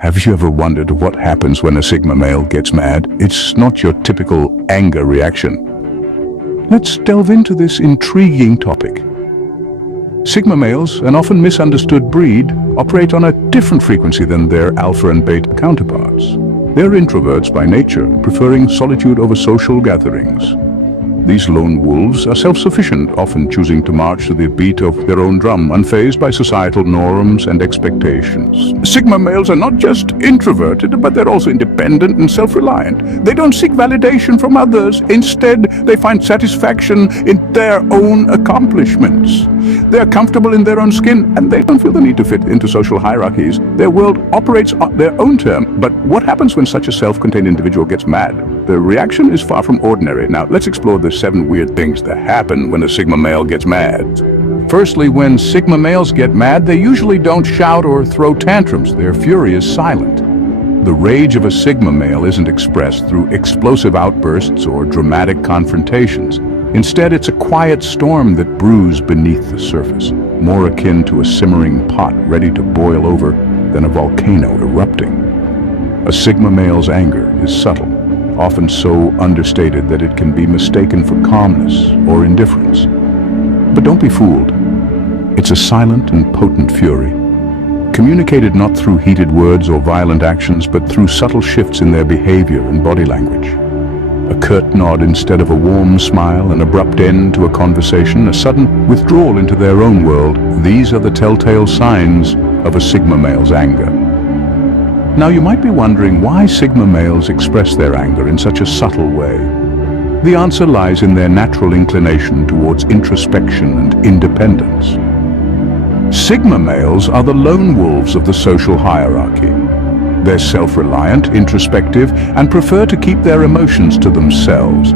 Have you ever wondered what happens when a Sigma male gets mad? It's not your typical anger reaction. Let's delve into this intriguing topic. Sigma males, an often misunderstood breed, operate on a different frequency than their alpha and beta counterparts. They're introverts by nature, preferring solitude over social gatherings. These lone wolves are self-sufficient, often choosing to march to the beat of their own drum, unfazed by societal norms and expectations. Sigma males are not just introverted, but they're also independent and self-reliant. They don't seek validation from others. Instead, they find satisfaction in their own accomplishments. They're comfortable in their own skin, and they don't feel the need to fit into social hierarchies. Their world operates on their own term. But what happens when such a self-contained individual gets mad? The reaction is far from ordinary. Now, let's explore the 7 weird things that happen when a Sigma male gets mad. Firstly, when Sigma males get mad, they usually don't shout or throw tantrums. Their fury is silent. The rage of a Sigma male isn't expressed through explosive outbursts or dramatic confrontations. Instead, it's a quiet storm that brews beneath the surface, more akin to a simmering pot ready to boil over than a volcano erupting. A Sigma male's anger is subtle, often so understated that it can be mistaken for calmness or indifference. But don't be fooled. It's a silent and potent fury, communicated not through heated words or violent actions, but through subtle shifts in their behavior and body language. A curt nod instead of a warm smile, an abrupt end to a conversation, a sudden withdrawal into their own world. These are the telltale signs of a Sigma male's anger. Now, you might be wondering why Sigma males express their anger in such a subtle way. The answer lies in their natural inclination towards introspection and independence. Sigma males are the lone wolves of the social hierarchy. They're self-reliant, introspective, and prefer to keep their emotions to themselves.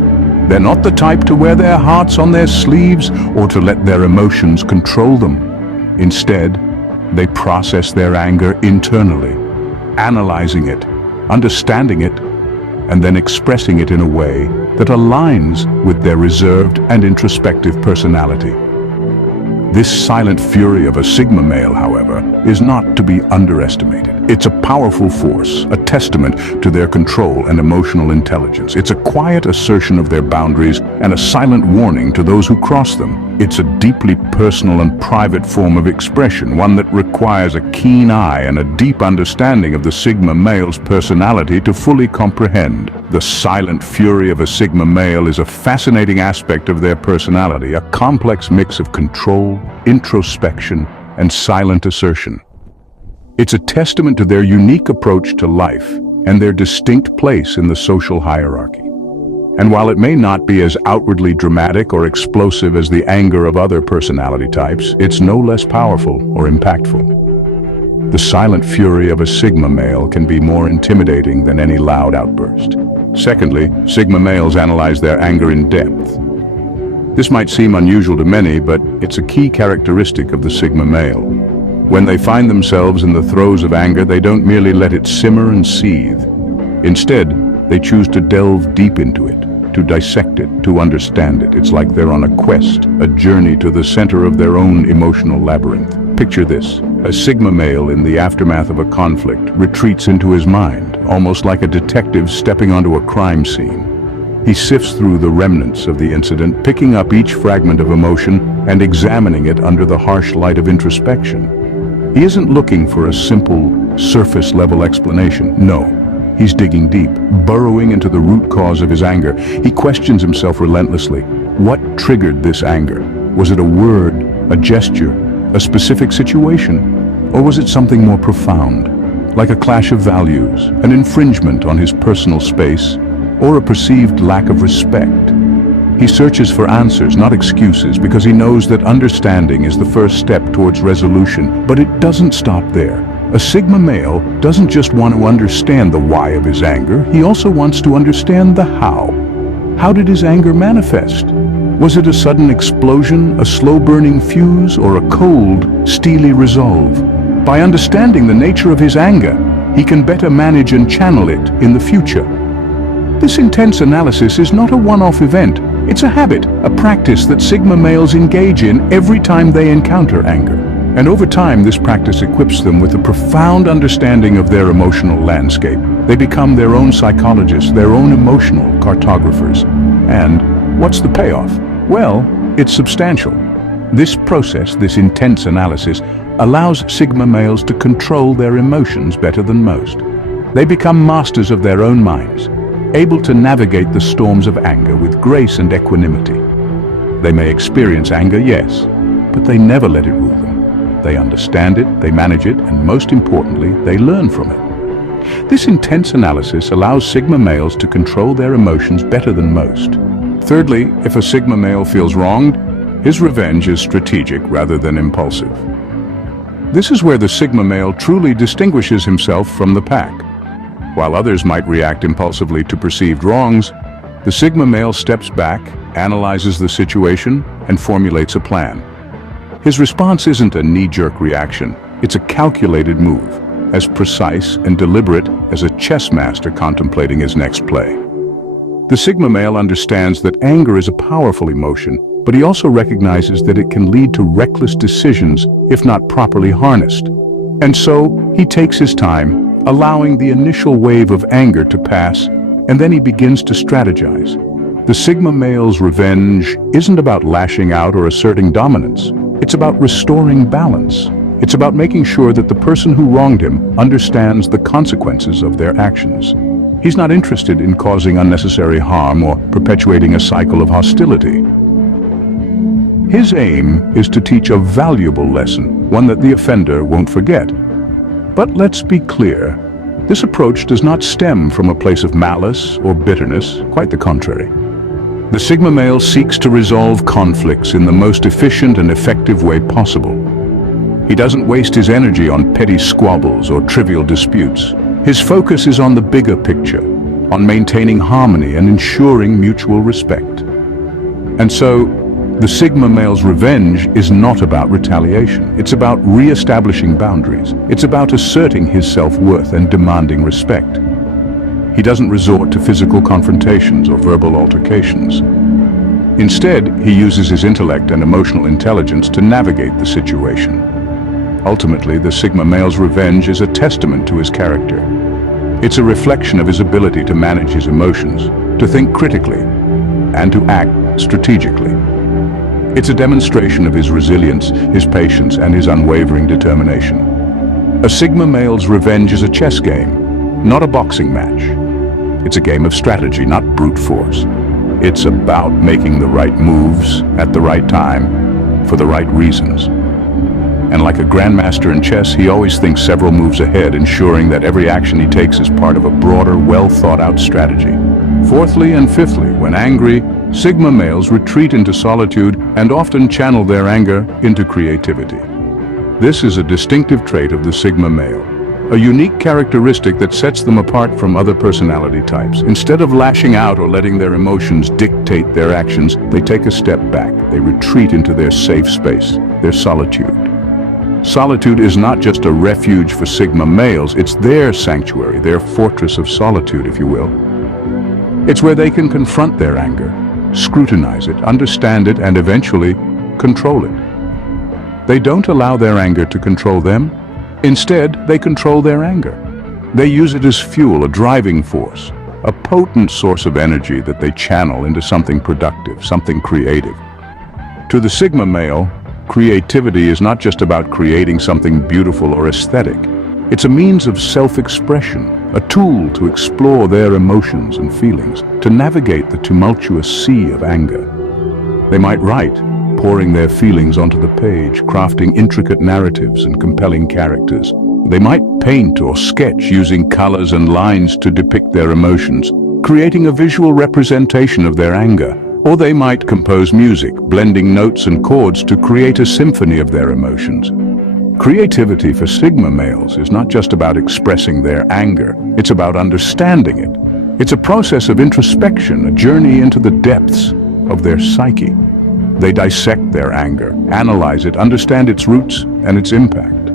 They're not the type to wear their hearts on their sleeves or to let their emotions control them. Instead, they process their anger internally, analyzing it, understanding it, and then expressing it in a way that aligns with their reserved and introspective personality. This silent fury of a Sigma male, however, is not to be underestimated. It's a powerful force, a testament to their control and emotional intelligence. It's a quiet assertion of their boundaries and a silent warning to those who cross them. It's a deeply personal and private form of expression, one that requires a keen eye and a deep understanding of the Sigma male's personality to fully comprehend. The silent fury of a Sigma male is a fascinating aspect of their personality, a complex mix of control, introspection, and silent assertion. It's a testament to their unique approach to life and their distinct place in the social hierarchy. And while it may not be as outwardly dramatic or explosive as the anger of other personality types, it's no less powerful or impactful. The silent fury of a Sigma male can be more intimidating than any loud outburst. Secondly, Sigma males analyze their anger in depth. This might seem unusual to many, but it's a key characteristic of the Sigma male. When they find themselves in the throes of anger, they don't merely let it simmer and seethe. Instead, they choose to delve deep into it, to dissect it, to understand it. It's like they're on a quest, a journey to the center of their own emotional labyrinth. Picture this: a Sigma male in the aftermath of a conflict retreats into his mind, almost like a detective stepping onto a crime scene. He sifts through the remnants of the incident, picking up each fragment of emotion and examining it under the harsh light of introspection. He isn't looking for a simple, surface-level explanation. No, he's digging deep, burrowing into the root cause of his anger. He questions himself relentlessly. What triggered this anger? Was it a word, a gesture, a specific situation? Or was it something more profound, like a clash of values, an infringement on his personal space, or a perceived lack of respect? He searches for answers, not excuses, because he knows that understanding is the first step towards resolution. But it doesn't stop there. A Sigma male doesn't just want to understand the why of his anger, he also wants to understand the how. How did his anger manifest? Was it a sudden explosion, a slow-burning fuse, or a cold, steely resolve? By understanding the nature of his anger, he can better manage and channel it in the future. This intense analysis is not a one-off event. It's a habit, a practice that Sigma males engage in every time they encounter anger. And over time, this practice equips them with a profound understanding of their emotional landscape. They become their own psychologists, their own emotional cartographers. And what's the payoff? Well, it's substantial. This process, this intense analysis, allows Sigma males to control their emotions better than most. They become masters of their own minds, able to navigate the storms of anger with grace and equanimity. They may experience anger, yes, but they never let it rule them. They understand it, they manage it, and most importantly, they learn from it. This intense analysis allows Sigma males to control their emotions better than most. Thirdly, if a Sigma male feels wronged, his revenge is strategic rather than impulsive. This is where the Sigma male truly distinguishes himself from the pack. While others might react impulsively to perceived wrongs, the Sigma male steps back, analyzes the situation, and formulates a plan. His response isn't a knee-jerk reaction, it's a calculated move, as precise and deliberate as a chess master contemplating his next play. The Sigma male understands that anger is a powerful emotion, but he also recognizes that it can lead to reckless decisions if not properly harnessed. And so, he takes his time, allowing the initial wave of anger to pass, and then he begins to strategize. The Sigma male's revenge isn't about lashing out or asserting dominance. It's about restoring balance. It's about making sure that the person who wronged him understands the consequences of their actions. He's not interested in causing unnecessary harm or perpetuating a cycle of hostility. His aim is to teach a valuable lesson, one that the offender won't forget. But let's be clear, this approach does not stem from a place of malice or bitterness, quite the contrary. The Sigma male seeks to resolve conflicts in the most efficient and effective way possible. He doesn't waste his energy on petty squabbles or trivial disputes. His focus is on the bigger picture, on maintaining harmony and ensuring mutual respect. And so, the Sigma male's revenge is not about retaliation. It's about re-establishing boundaries. It's about asserting his self-worth and demanding respect. He doesn't resort to physical confrontations or verbal altercations. Instead, he uses his intellect and emotional intelligence to navigate the situation. Ultimately, the Sigma male's revenge is a testament to his character. It's a reflection of his ability to manage his emotions, to think critically, and to act strategically. It's a demonstration of his resilience, his patience, and his unwavering determination. A Sigma male's revenge is a chess game, not a boxing match. It's a game of strategy, not brute force. It's about making the right moves at the right time for the right reasons. And like a grandmaster in chess, he always thinks several moves ahead, ensuring that every action he takes is part of a broader, well-thought-out strategy. Fourthly and fifthly, when angry, Sigma males retreat into solitude and often channel their anger into creativity. This is a distinctive trait of the Sigma male, a unique characteristic that sets them apart from other personality types. Instead of lashing out or letting their emotions dictate their actions, they take a step back. They retreat into their safe space, their solitude. Solitude is not just a refuge for Sigma males, it's their sanctuary, their fortress of solitude, if you will. It's where they can confront their anger, scrutinize it, understand it, and eventually control it. They don't allow their anger to control them. Instead, they control their anger. They use it as fuel, a driving force, a potent source of energy that they channel into something productive, something creative. To the Sigma male, creativity is not just about creating something beautiful or aesthetic. It's a means of self-expression, a tool to explore their emotions and feelings, to navigate the tumultuous sea of anger. They might write, pouring their feelings onto the page, crafting intricate narratives and compelling characters. They might paint or sketch using colors and lines to depict their emotions, creating a visual representation of their anger. Or they might compose music, blending notes and chords to create a symphony of their emotions. Creativity for Sigma males is not just about expressing their anger, it's about understanding it. It's a process of introspection, a journey into the depths of their psyche. They dissect their anger, analyze it, understand its roots and its impact.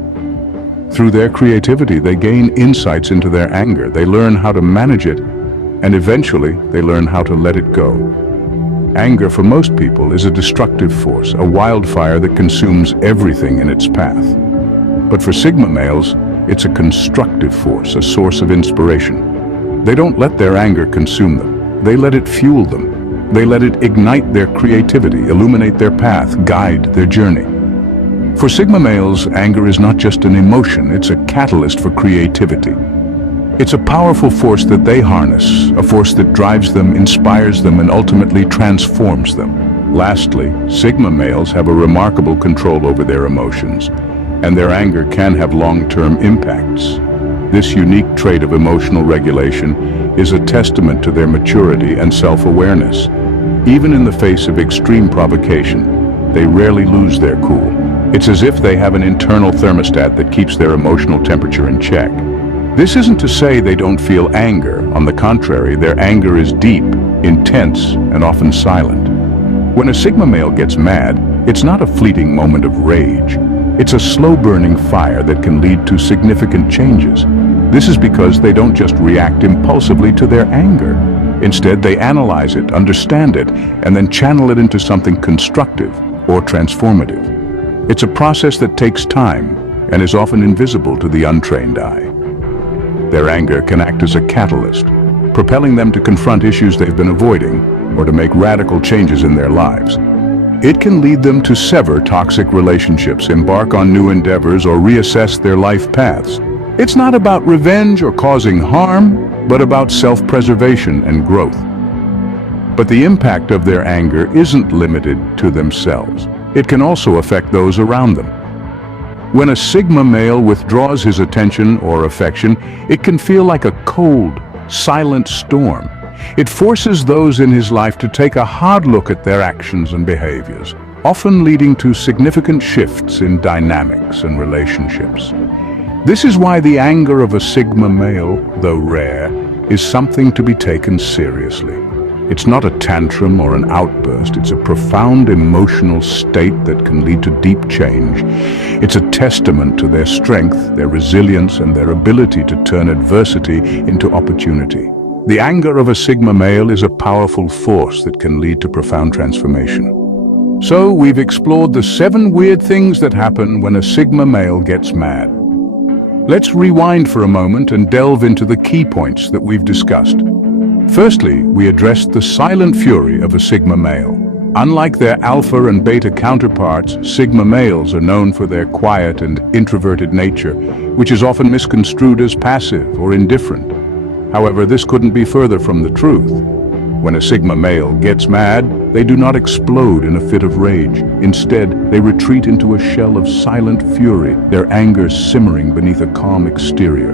Through their creativity, they gain insights into their anger. They learn how to manage it, and eventually they learn how to let it go. Anger for most people is a destructive force, a wildfire that consumes everything in its path. But for Sigma males, it's a constructive force, a source of inspiration. They don't let their anger consume them. They let it fuel them. They let it ignite their creativity, illuminate their path, guide their journey. For Sigma males, anger is not just an emotion, it's a catalyst for creativity. It's a powerful force that they harness, a force that drives them, inspires them, and ultimately transforms them. Lastly, Sigma males have a remarkable control over their emotions, and their anger can have long-term impacts. This unique trait of emotional regulation is a testament to their maturity and self-awareness. Even in the face of extreme provocation, they rarely lose their cool. It's as if they have an internal thermostat that keeps their emotional temperature in check. This isn't to say they don't feel anger. On the contrary, their anger is deep, intense, and often silent. When a Sigma male gets mad, it's not a fleeting moment of rage. It's a slow-burning fire that can lead to significant changes. This is because they don't just react impulsively to their anger. Instead, they analyze it, understand it, and then channel it into something constructive or transformative. It's a process that takes time and is often invisible to the untrained eye. Their anger can act as a catalyst, propelling them to confront issues they've been avoiding or to make radical changes in their lives. It can lead them to sever toxic relationships, embark on new endeavors, or reassess their life paths. It's not about revenge or causing harm, but about self-preservation and growth. But the impact of their anger isn't limited to themselves. It can also affect those around them. When a Sigma male withdraws his attention or affection, it can feel like a cold, silent storm. It forces those in his life to take a hard look at their actions and behaviors, often leading to significant shifts in dynamics and relationships. This is why the anger of a Sigma male, though rare, is something to be taken seriously. It's not a tantrum or an outburst. It's a profound emotional state that can lead to deep change. It's a testament to their strength, their resilience, and their ability to turn adversity into opportunity. The anger of a Sigma male is a powerful force that can lead to profound transformation. So we've explored the 7 weird things that happen when a Sigma male gets mad. Let's rewind for a moment and delve into the key points that we've discussed. Firstly, we addressed the silent fury of a Sigma male. Unlike their alpha and beta counterparts, Sigma males are known for their quiet and introverted nature, which is often misconstrued as passive or indifferent. However, this couldn't be further from the truth. When a Sigma male gets mad, they do not explode in a fit of rage. Instead, they retreat into a shell of silent fury, their anger simmering beneath a calm exterior.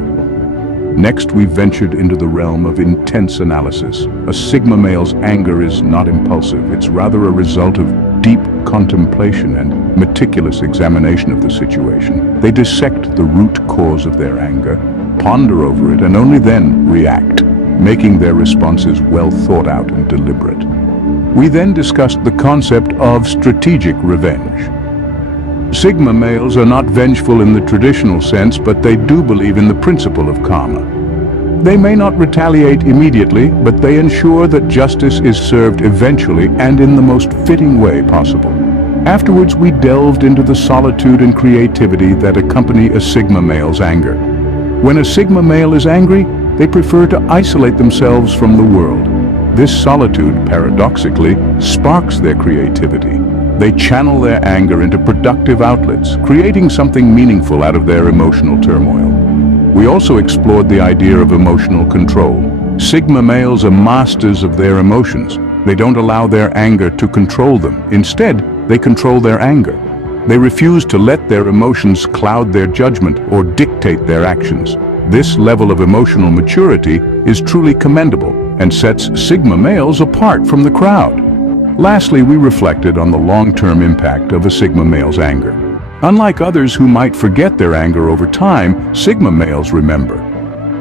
Next, we ventured into the realm of intense analysis. A Sigma male's anger is not impulsive. It's rather a result of deep contemplation and meticulous examination of the situation. They dissect the root cause of their anger, ponder over it, and only then react, making their responses well thought out and deliberate. We then discussed the concept of strategic revenge. Sigma males are not vengeful in the traditional sense, but they do believe in the principle of karma. They may not retaliate immediately, but they ensure that justice is served eventually and in the most fitting way possible. Afterwards, we delved into the solitude and creativity that accompany a Sigma male's anger. When a Sigma male is angry, they prefer to isolate themselves from the world. This solitude, paradoxically, sparks their creativity. They channel their anger into productive outlets, creating something meaningful out of their emotional turmoil. We also explored the idea of emotional control. Sigma males are masters of their emotions. They don't allow their anger to control them. Instead, they control their anger. They refuse to let their emotions cloud their judgment or dictate their actions. This level of emotional maturity is truly commendable and sets Sigma males apart from the crowd. Lastly, we reflected on the long-term impact of a Sigma male's anger. Unlike others who might forget their anger over time, Sigma males remember.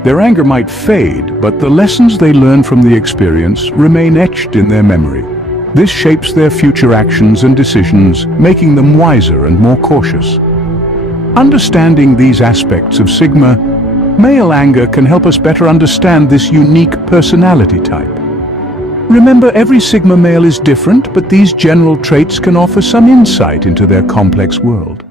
Their anger might fade, but the lessons they learn from the experience remain etched in their memory. This shapes their future actions and decisions, making them wiser and more cautious. Understanding these aspects of Sigma male anger can help us better understand this unique personality type. Remember, every Sigma male is different, but these general traits can offer some insight into their complex world.